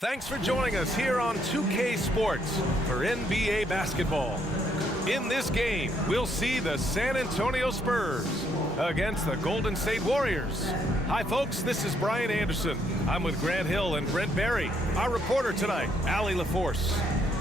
Thanks for joining us here on 2K Sports for NBA basketball. In this game, we'll see the San Antonio Spurs against the Golden State Warriors. Hi, folks. This is Brian Anderson. I'm with Grant Hill and Brent Barry. Our reporter tonight, Allie LaForce.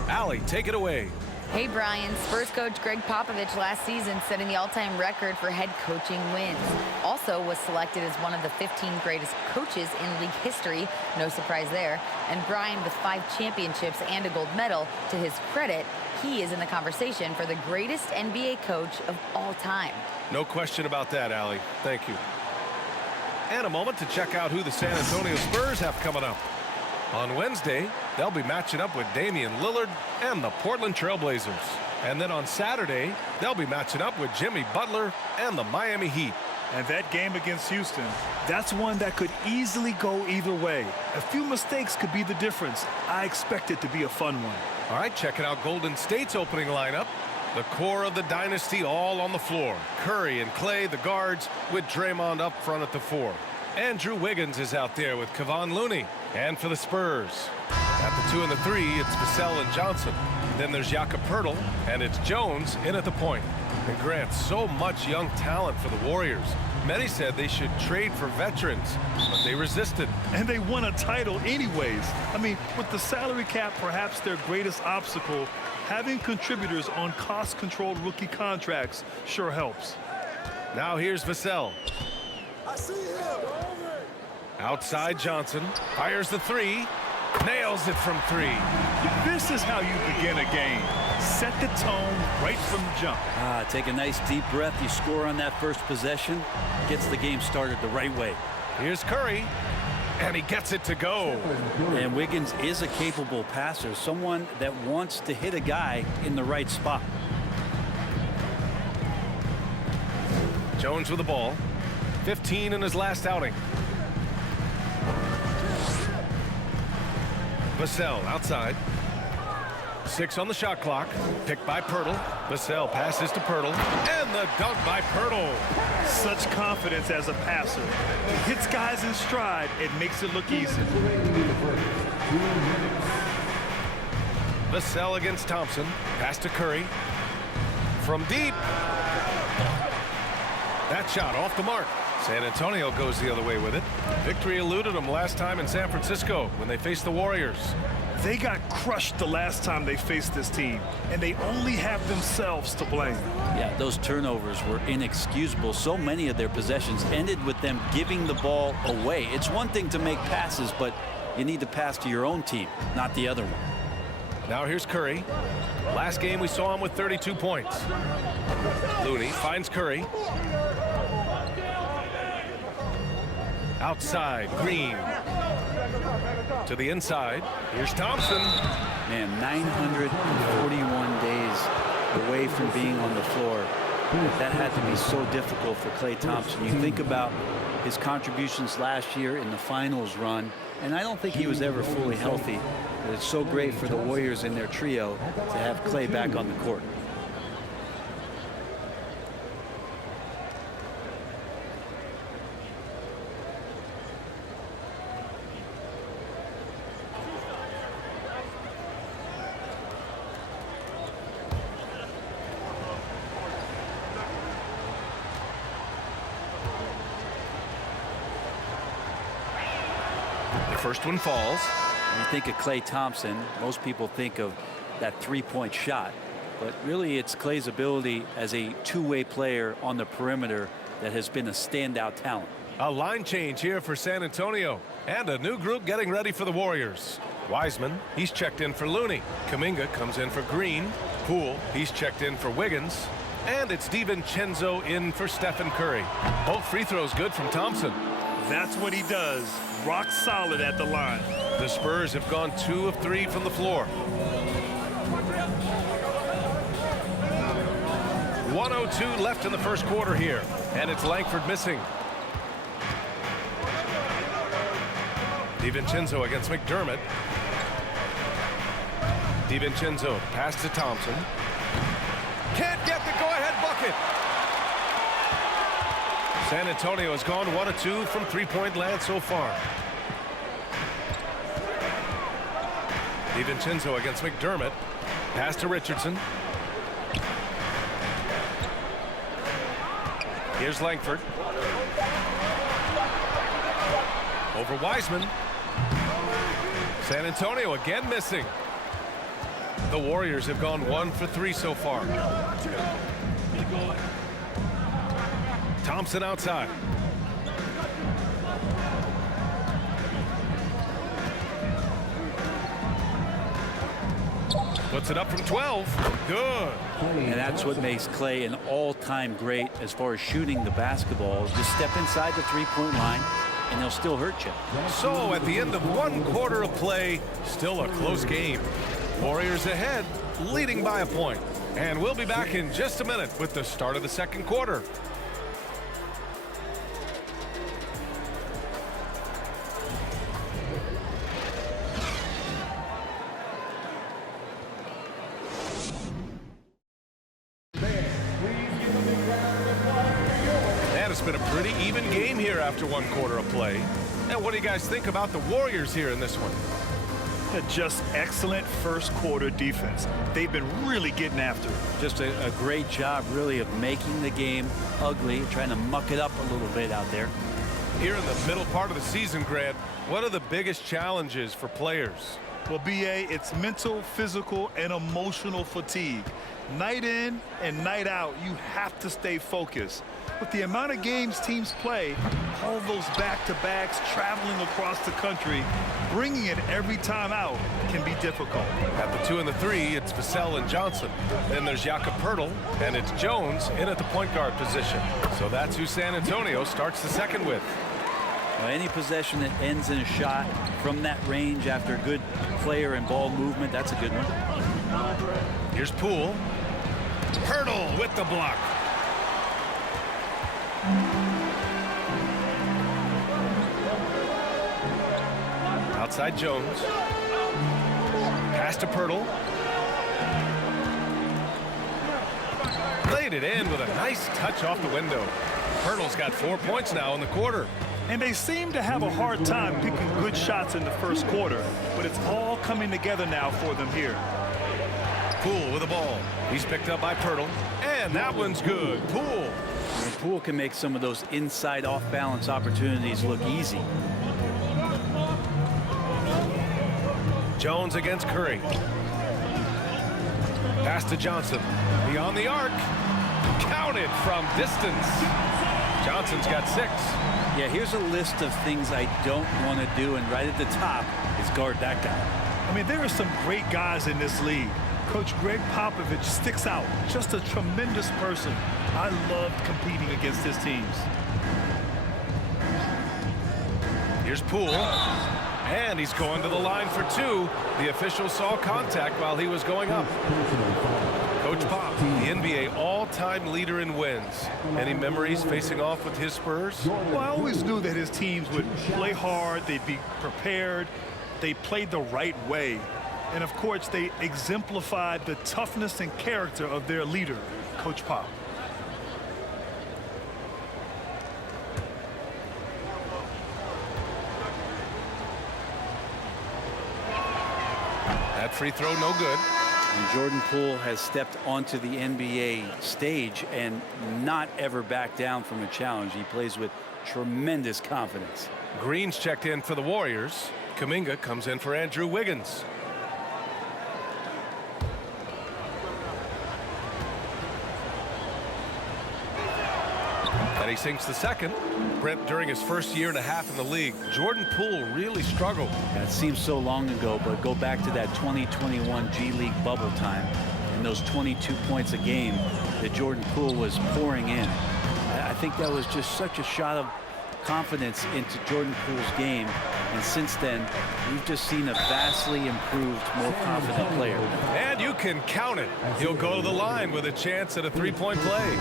Allie, take it away. Hey, Brian. Spurs coach Greg Popovich last season setting the all-time record for head coaching wins. Also was selected as one of the 15 greatest coaches in league history. No surprise there. And Brian, with 5 championships and a gold medal, to his credit, he is in the conversation for the greatest NBA coach of all time. No question about that, Allie. Thank you. And a moment to check out who the San Antonio Spurs have coming up. On Wednesday, they'll be matching up with Damian Lillard and the Portland Trail Blazers. And then on Saturday, they'll be matching up with Jimmy Butler and the Miami Heat. And that game against Houston, that's one that could easily go either way. A few mistakes could be the difference. I expect it to be a fun one. All right, checking out Golden State's opening lineup. The core of the dynasty all on the floor. Curry and Clay, the guards, with Draymond up front at the 4. Andrew Wiggins is out there with Kevon Looney. And for the Spurs, at the 2 and the 3, it's Vassell and Johnson. Then there's Jakob Poeltl, and it's Jones in at the point. And Grant, so much young talent for the Warriors. Many said they should trade for veterans, but they resisted. And they won a title anyways. I mean, with the salary cap perhaps their greatest obstacle, having contributors on cost-controlled rookie contracts sure helps. Now here's Vassell. I see him. Outside Johnson, fires the 3, nails it from 3. This is how you begin a game. Set the tone right from the jump. Take a nice deep breath. You score on that first possession. Gets the game started the right way. Here's Curry, and he gets it to go. And Wiggins is a capable passer, someone that wants to hit a guy in the right spot. Jones with the ball. 15 in his last outing. Vassell outside. 6 on the shot clock. Picked by Poeltl. Vassell passes to Poeltl. And the dunk by Poeltl. Such confidence as a passer. He hits guys in stride. It makes it look easy. Vassell against Thompson. Pass to Curry. From deep. That shot off the mark. San Antonio goes the other way with it. Victory eluded them last time in San Francisco when they faced the Warriors. They got crushed the last time they faced this team, and they only have themselves to blame. Yeah, those turnovers were inexcusable. So many of their possessions ended with them giving the ball away. It's one thing to make passes, but you need to pass to your own team, not the other one. Now here's Curry. Last game we saw him with 32 points. Looney finds Curry. Outside, Green. To the inside. Here's Thompson. Man, 941 days away from being on the floor. That had to be so difficult for Klay Thompson. You think about his contributions last year in the finals run, and I don't think he was ever fully healthy. But it's so great for the Warriors in their trio to have Klay back on the court. First one falls. When you think of Klay Thompson, most people think of that three-point shot. But really, it's Klay's ability as a two-way player on the perimeter that has been a standout talent. A line change here for San Antonio. And a new group getting ready for the Warriors. Wiseman, he's checked in for Looney. Kuminga comes in for Green. Poole, he's checked in for Wiggins. And it's DiVincenzo in for Stephen Curry. Both free throws good from Thompson. That's what he does. Rock solid at the line. The Spurs have gone 2 of 3 from the floor. 1:02 left in the first quarter here. And it's Langford missing. DiVincenzo against McDermott. DiVincenzo pass to Thompson. Can't get the go-ahead bucket. San Antonio has gone 1 of 2 from three-point land so far. DiVincenzo against McDermott. Pass to Richardson. Here's Langford. Over Wiseman. San Antonio again missing. The Warriors have gone 1 for 3 so far. Thompson outside. Puts it up from 12. Good. And that's what makes Clay an all-time great as far as shooting the basketball. Just step inside the three-point line, and they'll still hurt you. So at the end of 1 quarter of play, still a close game. Warriors ahead, leading by a point. And we'll be back in just a minute with the start of the second quarter. It's been a pretty even game here after 1 quarter of play. And what do you guys think about the Warriors here in this one? Just excellent first quarter defense. They've been really getting after it. Just a great job, really, of making the game ugly, trying to muck it up a little bit out there. Here in the middle part of the season, Grant, what are the biggest challenges for players? Well, B.A., it's mental, physical, and emotional fatigue. Night in and night out, you have to stay focused. With the amount of games teams play, all those back-to-backs, traveling across the country, bringing it every time out can be difficult. At the 2 and the 3, it's Vassell and Johnson. Then there's Jakob Poeltl, and it's Jones in at the point guard position. So that's who San Antonio starts the second with. Any possession that ends in a shot from that range after good player and ball movement, that's a good one. Here's Poole. Poeltl with the block. Outside Jones. Pass to Poeltl. Laid it in with a nice touch off the window. Poeltl's got 4 points now in the quarter. And they seem to have a hard time picking good shots in the first quarter, but it's all coming together now for them here. Poole with the ball. He's picked up by Poeltl, and that one's good. Poole. And Poole can make some of those inside off-balance opportunities look easy. Jones against Curry. Pass to Johnson. Beyond the arc. Counted from distance. Johnson's got 6. Yeah, here's a list of things I don't want to do, and right at the top is guard that guy. I mean, there are some great guys in this league. Coach Greg Popovich sticks out. Just a tremendous person. I loved competing against his teams. Here's Poole. And he's going to the line for 2. The official saw contact while he was going up. Coach Pop, the NBA all-time leader in wins. Any memories facing off with his Spurs? Well, I always knew that his teams would play hard, they'd be prepared, they played the right way. And of course, they exemplified the toughness and character of their leader, Coach Pop. That free throw no good. And Jordan Poole has stepped onto the NBA stage and not ever backed down from a challenge. He plays with tremendous confidence. Green's checked in for the Warriors. Kuminga comes in for Andrew Wiggins. And he sinks the second. Brent, during his first year and a half in the league, Jordan Poole really struggled. That seems so long ago, but go back to that 2021 G League bubble time and those 22 points a game that Jordan Poole was pouring in. I think that was just such a shot of confidence into Jordan Poole's game. And since then, we've just seen a vastly improved, more confident player. And you can count it. He'll go to the line with a chance at a three-point play.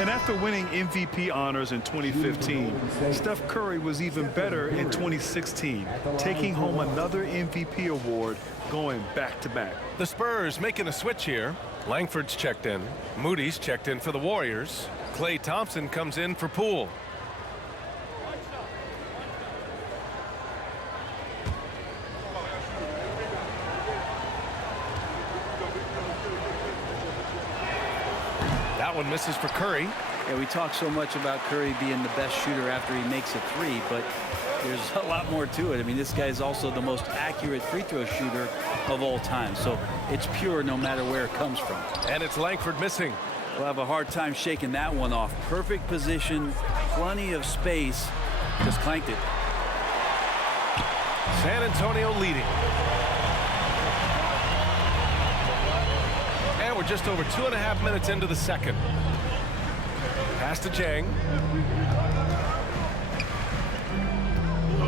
And after winning MVP honors in 2015, Steph Curry was even better in 2016, taking home another MVP award, going back-to-back. The Spurs making a switch here. Langford's checked in. Moody's checked in for the Warriors. Klay Thompson comes in for Poole. That one misses for Curry. Yeah, we talk so much about Curry being the best shooter after he makes a three, but there's a lot more to it. I mean, this guy is also the most accurate free throw shooter of all time. So it's pure no matter where it comes from. And it's Langford missing. We'll have a hard time shaking that one off. Perfect position, plenty of space. Just clanked it. San Antonio leading. And we're just over 2.5 minutes into the second. Pass to Jang.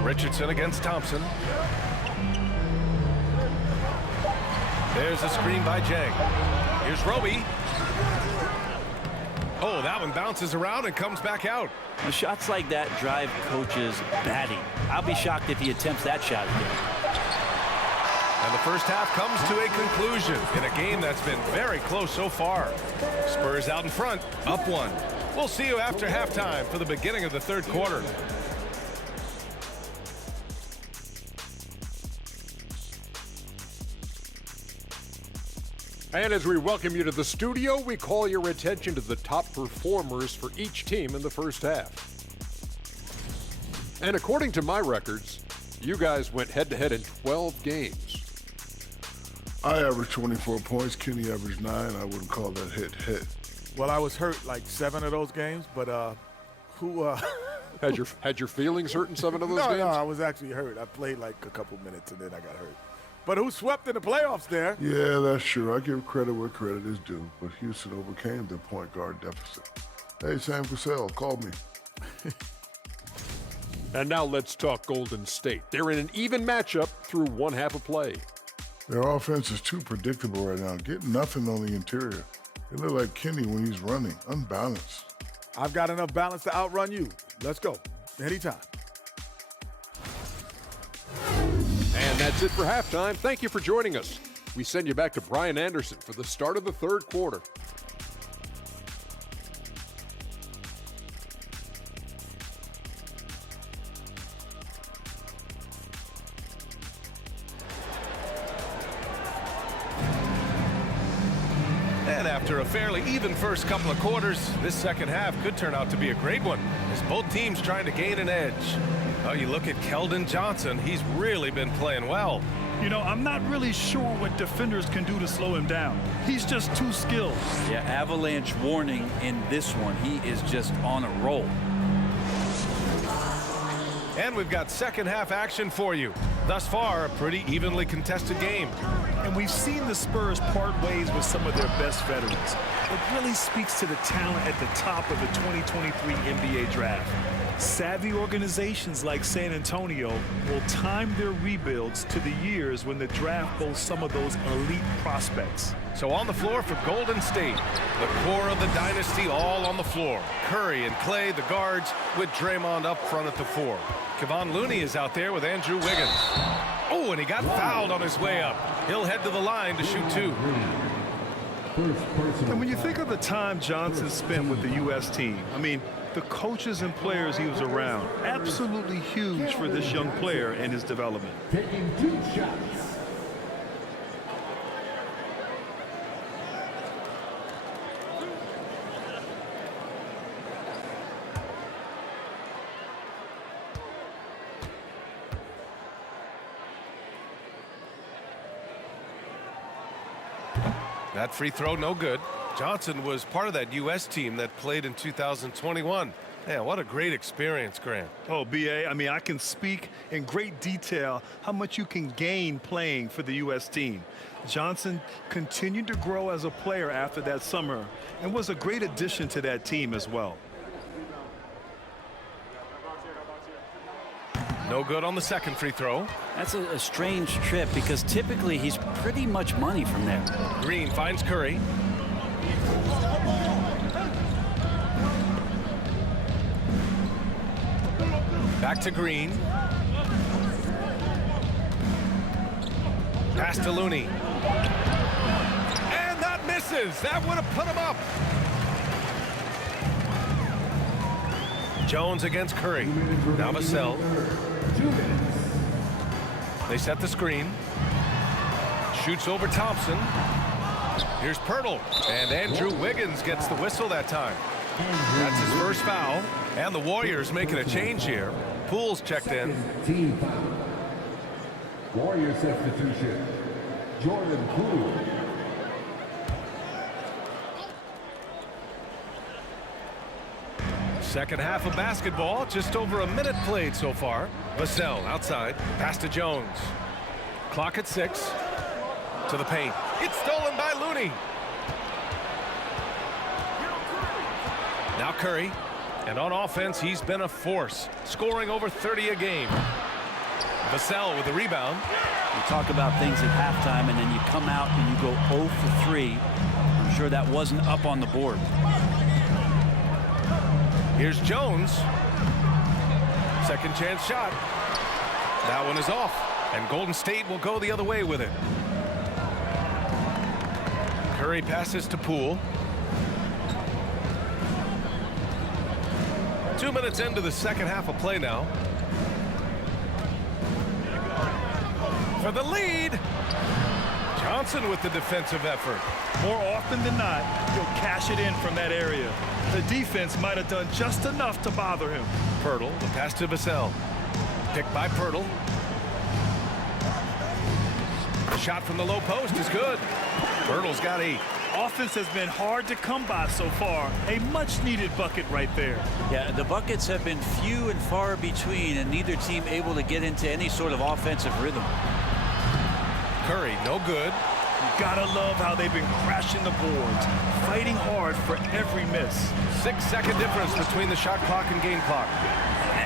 Richardson against Thompson. There's a screen by Jang. Here's Roby. Oh, that one bounces around and comes back out. The shots like that drive coaches batty. I'll be shocked if he attempts that shot again. And the first half comes to a conclusion in a game that's been very close so far. Spurs out in front, up one. We'll see you after halftime for the beginning of the third quarter. And as we welcome you to the studio, we call your attention to the top performers for each team in the first half. And according to my records, you guys went head-to-head in 12 games. I averaged 24 points. Kenny averaged 9. I wouldn't call that hit. Well, I was hurt like 7 of those games, but Had your feelings hurt in 7 of those games? No, I was actually hurt. I played like a couple minutes and then I got hurt. But who swept in the playoffs there? Yeah, that's true. I give credit where credit is due, but Houston overcame the point guard deficit. Hey, Sam Cassell, call me. And now let's talk Golden State. They're in an even matchup through one half of play. Their offense is too predictable right now. Get nothing on the interior. They look like Kenny when he's running, unbalanced. I've got enough balance to outrun you. Let's go. Anytime. And that's it for halftime. Thank you for joining us. We send you back to Brian Anderson for the start of the third quarter. And after a fairly even first couple of quarters, this second half could turn out to be a great one, as both teams trying to gain an edge. Oh, you look at Keldon Johnson. He's really been playing well. You know, I'm not really sure what defenders can do to slow him down. He's just too skilled. Yeah, avalanche warning in this one. He is just on a roll. And we've got second half action for you. Thus far, a pretty evenly contested game. And we've seen the Spurs part ways with some of their best veterans. It really speaks to the talent at the top of the 2023 NBA draft. Savvy organizations like San Antonio will time their rebuilds to the years when the draft boasts some of those elite prospects. So on the floor for Golden State, the core of the dynasty all on the floor. Curry and Clay, the guards, with Draymond up front at the 4. Kevon Looney is out there with Andrew Wiggins. Oh, and he got fouled on his way up. He'll head to the line to shoot 2. And when you think of the time Johnson spent with the U.S. team, I mean, the coaches and players he was around, absolutely huge for this young player and his development. Taking 2 shots. That free throw, no good. Johnson was part of that U.S. team that played in 2021. Man, what a great experience, Grant. Oh, B.A., I mean, I can speak in great detail how much you can gain playing for the U.S. team. Johnson continued to grow as a player after that summer and was a great addition to that team as well. No good on the second free throw. That's a strange trip because typically he's pretty much money from there. Green finds Curry. Back to Green. Pass to Looney. And that misses. That would have put him up. Jones against Curry. Now Vassell. 2 minutes. They set the screen. Shoots over Thompson. Here's Pirtle, and Andrew Wiggins gets the whistle that time. That's his first foul, and the Warriors making a change here. Poole's checked in. Team foul. Warrior substitution. Jordan Poole. Second half of basketball, just over a minute played so far. Vassell outside, pass to Jones. Clock at 6. To the paint. It's stolen by Looney. Now Curry. And on offense, he's been a force, scoring over 30 a game. Vassell with the rebound. You talk about things at halftime, and then you come out and you go 0 for 3. I'm sure that wasn't up on the board. Here's Jones. Second chance shot. That one is off, and Golden State will go the other way with it. Curry passes to Poole. 2 minutes into the second half of play now. For the lead. Johnson with the defensive effort. More often than not, he'll cash it in from that area. The defense might have done just enough to bother him. Pirtle, the pass to Vassell. Picked by Pirtle. The shot from the low post is good. Pirtle's got 8. Offense has been hard to come by so far. A much-needed bucket right there. Yeah, the buckets have been few and far between, and neither team able to get into any sort of offensive rhythm. Curry, no good. You gotta love how they've been crashing the boards, fighting hard for every miss. 6-second difference between the shot clock and game clock.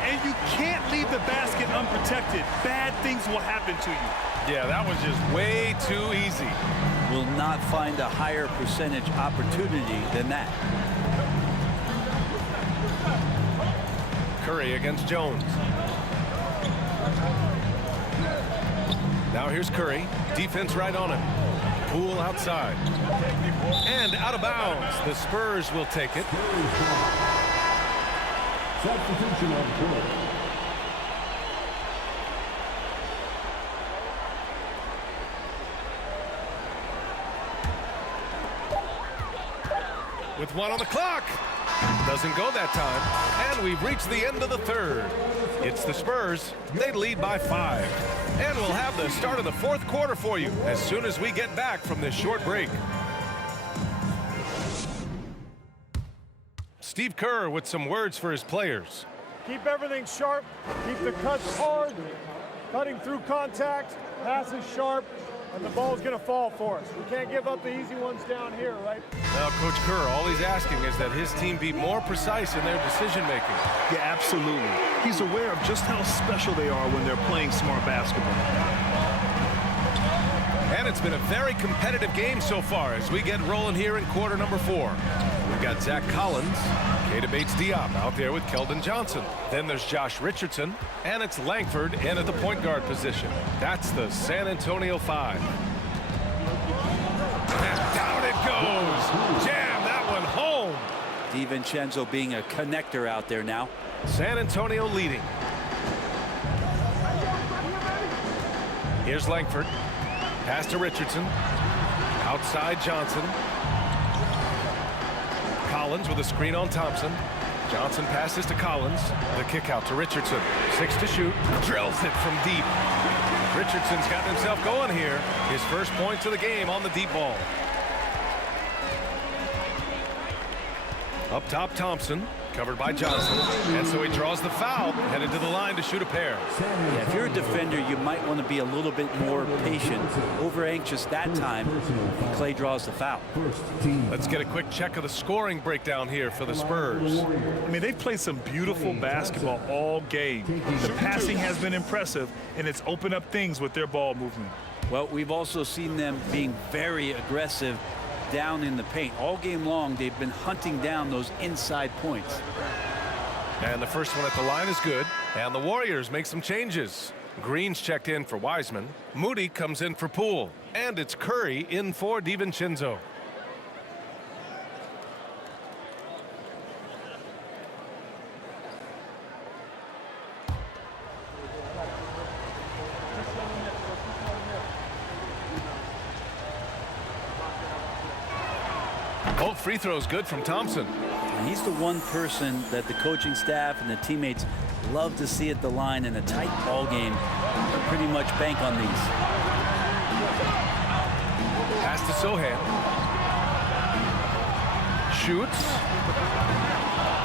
And you can't leave the basket unprotected. Bad things will happen to you. Yeah, that was just way too easy. Will not find a higher percentage opportunity than that. Curry against Jones. Now here's Curry. Defense right on him. Poole outside. And out of bounds. The Spurs will take it. Substitution on court. With 1 on the clock. Doesn't go that time. And we've reached the end of the third. It's the Spurs. They lead by 5. And we'll have the start of the fourth quarter for you as soon as we get back from this short break. Steve Kerr with some words for his players. Keep everything sharp. Keep the cuts hard. Cutting through contact. Passes sharp. And the ball's going to fall for us. We can't give up the easy ones down here, right? Now, Coach Kerr, all he's asking is that his team be more precise in their decision-making. Yeah, absolutely. He's aware of just how special they are when they're playing smart basketball. And it's been a very competitive game so far as we get rolling here in quarter number 4. We've got Zach Collins, Keita Bates-Diop out there with Keldon Johnson. Then there's Josh Richardson, and it's Langford in at the point guard position. That's the San Antonio 5. And down it goes. Jam that one home. DiVincenzo being a connector out there now. San Antonio leading. Here's Langford. Pass to Richardson. Outside Johnson. Collins with a screen on Thompson. Johnson passes to Collins. The kick out to Richardson. 6 to shoot. Drills it from deep. Richardson's got himself going here. His first points of the game on the deep ball. Up top, Thompson. Covered by Johnson. And so he draws the foul. Headed to the line to shoot a pair. Yeah, if you're a defender, you might want to be a little bit more patient. Over anxious that time. Clay draws the foul. Let's get a quick check of the scoring breakdown here for the Spurs. I mean, they've played some beautiful basketball all game. The passing has been impressive, and it's opened up things with their ball movement. Well, we've also seen them being very aggressive down in the paint. All game long, they've been hunting down those inside points. And the first one at the line is good. And the Warriors make some changes. Green's checked in for Wiseman. Moody comes in for Poole. And it's Curry in for DiVincenzo. Both free throws good from Thompson. And he's the one person that the coaching staff and the teammates love to see at the line in a tight ball game. They pretty much bank on these. Pass to Sohan. Shoots.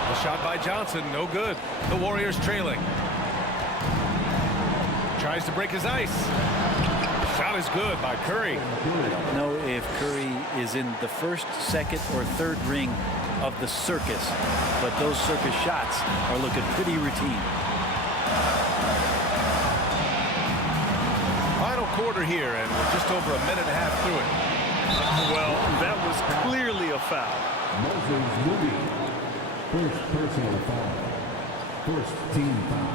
The shot by Johnson, no good. The Warriors trailing. Tries to break his ice. Shot is good by Curry. I don't know if Curry is in the first, second, or third ring of the circus, but those circus shots are looking pretty routine. Final quarter here, and we're just over a minute and a half through it. Well, that was clearly a foul. Moses Moody. First personal foul. First team foul.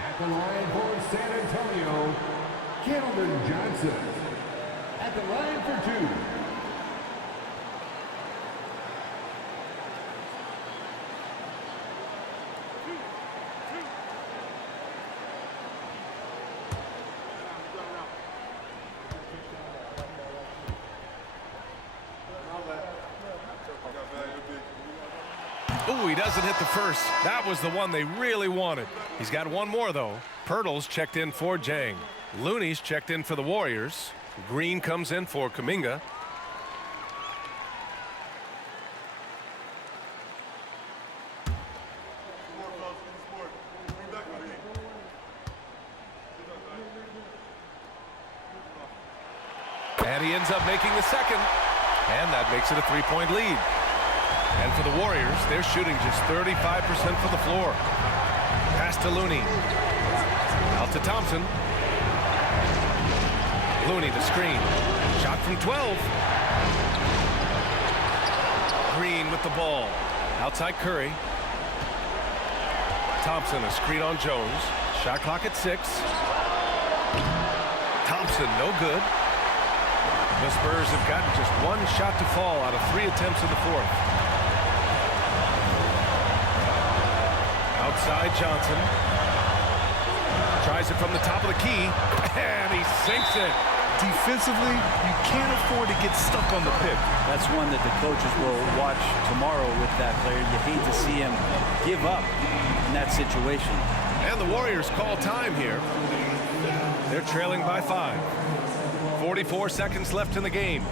At the line for San Antonio, Keldon Johnson. At the line for 2. Ooh, he doesn't hit the first. That was the one they really wanted. He's got one more, though. Pirtle's checked in for Jang. Looney's checked in for the Warriors. Green comes in for Kuminga. And he ends up making the second. And that makes it a three-point lead. And for the Warriors, they're shooting just 35% from the floor. Pass to Looney. Out to Thompson. Looney the screen. Shot from 12. Green with the ball. Outside Curry. Thompson a screen on Jones. Shot clock at 6. Thompson no good. The Spurs have gotten just one shot to fall out of 3 attempts in the fourth. Outside Johnson. Tries it from the top of the key. And he sinks it. Defensively, you can't afford to get stuck on the pick. That's one that the coaches will watch tomorrow with that player. You hate to see him give up in that situation. And the Warriors call time here. They're trailing by 5. 44 seconds left in the game.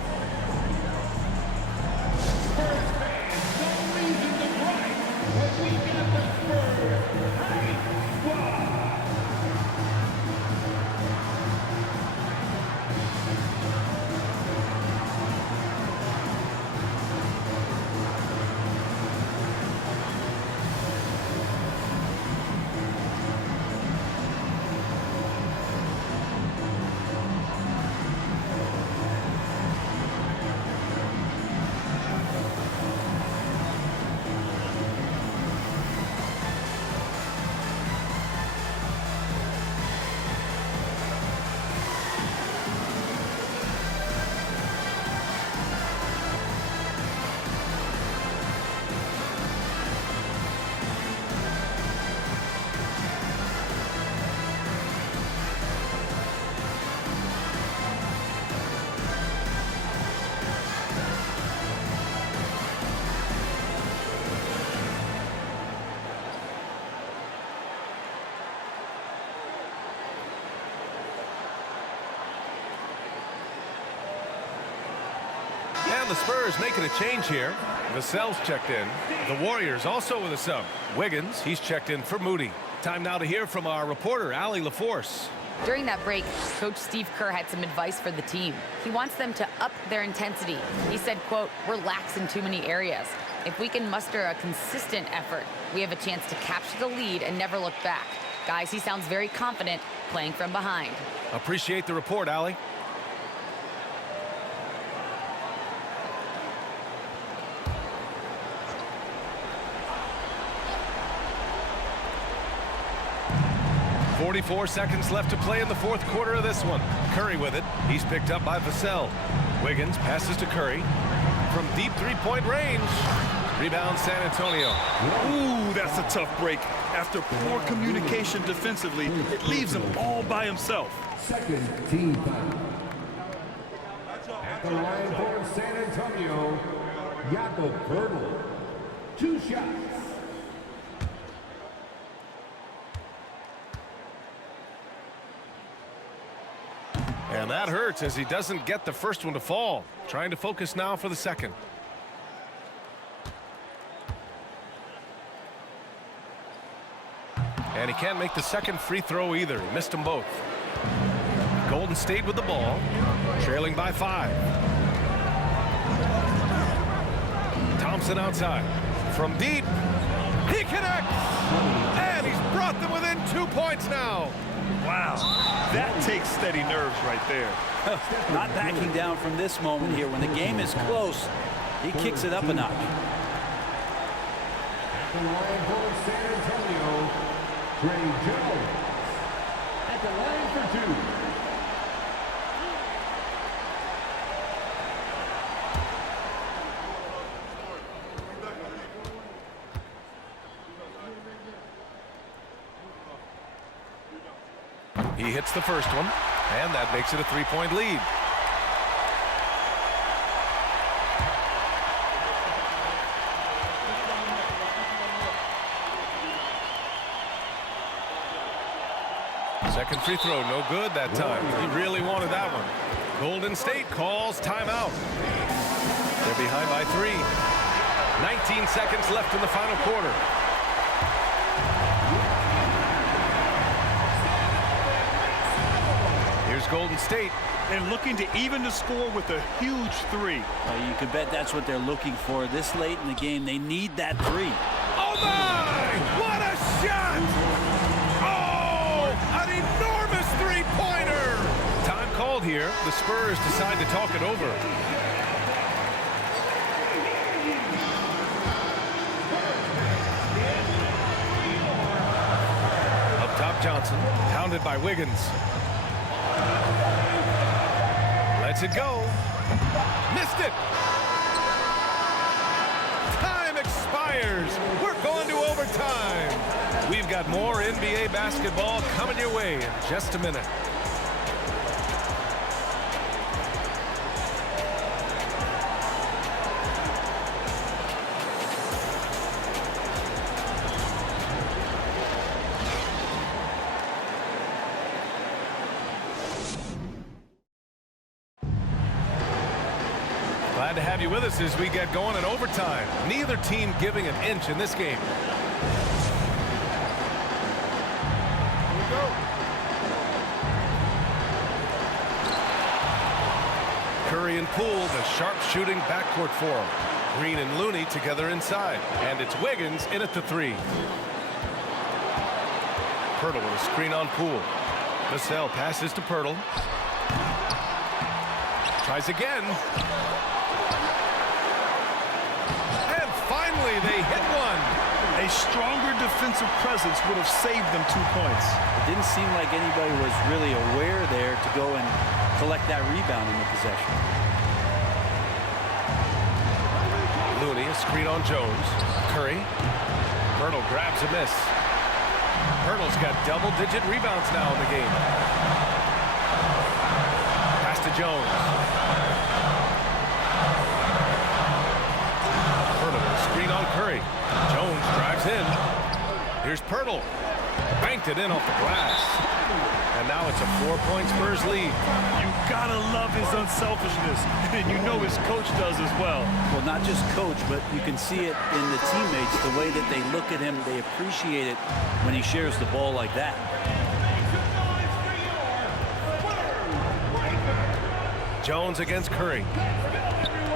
And the Spurs making a change here. Vassell's checked in. The Warriors also with a sub. Wiggins, he's checked in for Moody. Time now to hear from our reporter, Allie LaForce. During that break, Coach Steve Kerr had some advice for the team. He wants them to up their intensity. He said, quote, "We're lax in too many areas. If we can muster a consistent effort, we have a chance to capture the lead and never look back." Guys, he sounds very confident playing from behind. Appreciate the report, Allie. .44 seconds left to play in the fourth quarter of this one. Curry with it. He's picked up by Vassell. Wiggins passes to Curry. From deep three-point range. Rebound San Antonio. Ooh, that's a tough break. After poor communication defensively, it leaves him all by himself. Second team foul. At the line for San Antonio, Jakob Poeltl. 2 shots. And that hurts as he doesn't get the first one to fall. Trying to focus now for the second. And he can't make the second free throw either. He missed them both. Golden State with the ball, trailing by 5. Thompson outside. From deep, he connects! And he's brought them within 2 points now. Wow, that takes steady nerves right there. Not backing down from this moment here. When the game is close, he kicks it up a notch. At the line for San Antonio, Trey Jones. At the line for 2. He hits the first one, and that makes it a 3-point lead. Second free throw, no good that time. He really wanted that one. Golden State calls timeout. They're behind by 3. 19 seconds left in the final quarter. Here's Golden State. And looking to even the score with a huge 3. You can bet that's what they're looking for. This late in the game, they need that 3. Oh my! What a shot! Oh, an enormous three-pointer! Time called here. The Spurs decide to talk it over. Up top, Johnson, pounded by Wiggins. Lets it go. Missed it. Time expires. We're going to overtime. We've got more NBA basketball coming your way in just a minute. Glad to have you with us as we get going in overtime. Neither team giving an inch in this game. Here we go. Curry and Poole, the sharp-shooting backcourt for him. Green and Looney together inside. And it's Wiggins in at the 3. Poeltl with a screen on Poole. Vassell passes to Poeltl. Tries again. And finally, they hit one. A stronger defensive presence would have saved them 2 points. It didn't seem like anybody was really aware there to go and collect that rebound in the possession. Looney, a screen on Jones. Curry. Poeltl grabs a miss. Poeltl's got double-digit rebounds now in the game. Pass to Jones. Poeltl with a screen on Curry. Jones drives in. Here's Poeltl. Banked it in off the glass. And now it's a 4-point Spurs lead. You gotta love his unselfishness, and you know his coach does as well. Well, not just coach, but you can see it in the teammates, the way that they look at him. They appreciate it when he shares the ball like that. Jones against Curry.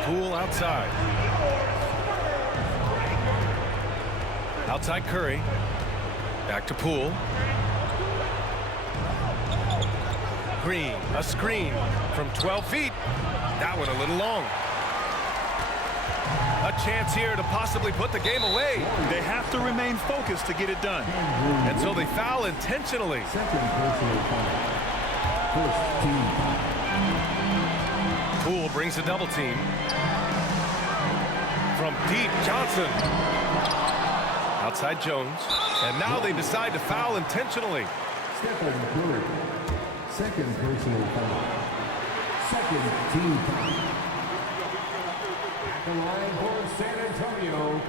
Poole outside. Outside Curry. Back to Poole. Green, a screen from 12 feet. That one a little long. A chance here to possibly put the game away. They have to remain focused to get it done. And so they foul intentionally. Second personal foul. First team foul. Poole brings a double team. From deep, Johnson. Outside Jones. And now they decide to foul intentionally. Stephen Curry. Second personal foul. Second team foul. At the line for San Antonio,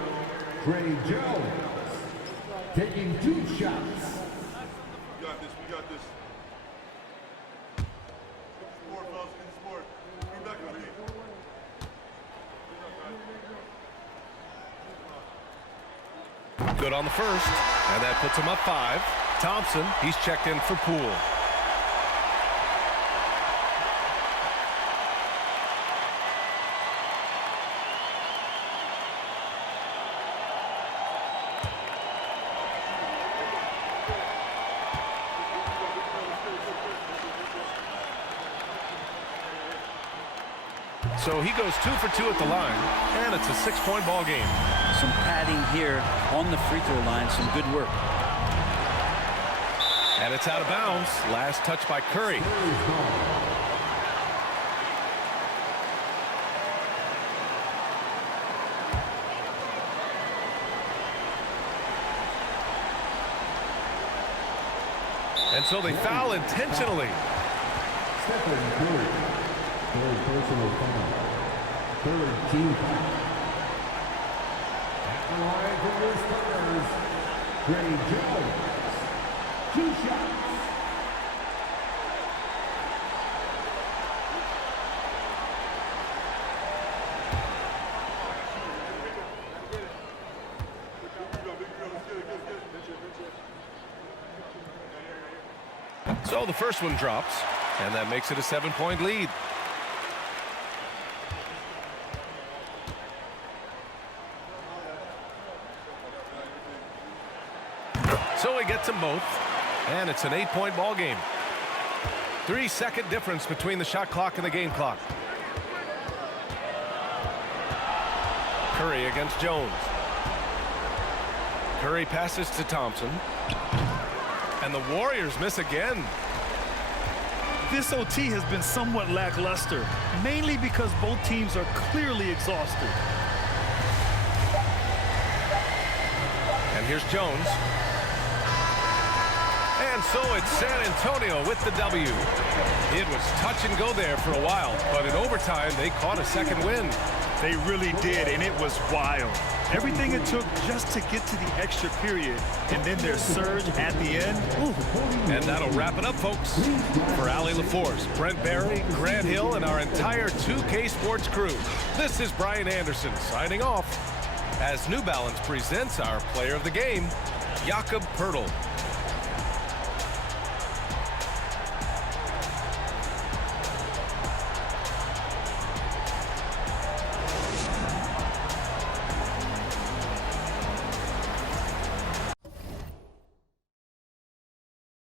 Trey Jones. Taking 2 shots. We got this. We got this. Sport, fellas, in sport. Be back with me. Good on the first, and that puts him up 5. Thompson, he's checked in for Poole. So he goes 2 for 2 at the line, and it's a 6-point ball game. Some padding here on the free throw line. Some good work. And it's out of bounds. Last touch by Curry. And so they foul intentionally. Stephen Curry. 3rd personal foul. 3rd team foul. At the line for the Spurs, Trey Jones. 2 shots. So the first one drops, and that makes it a 7-point lead. So he gets them both, and it's an 8-point ball game. 3-second difference between the shot clock and the game clock. Curry against Jones. Curry passes to Thompson. And the Warriors miss again. This OT has been somewhat lackluster, mainly because both teams are clearly exhausted. And here's Jones. And so it's San Antonio with the W. It was touch and go there for a while, but in overtime, they caught a second win. They really did, and it was wild. Everything it took just to get to the extra period, and then their surge at the end. Ooh. And that'll wrap it up, folks. For Allie LaForce, Brent Barry, Grant Hill, and our entire 2K Sports crew, this is Brian Anderson signing off as New Balance presents our player of the game, Jakob Poeltl.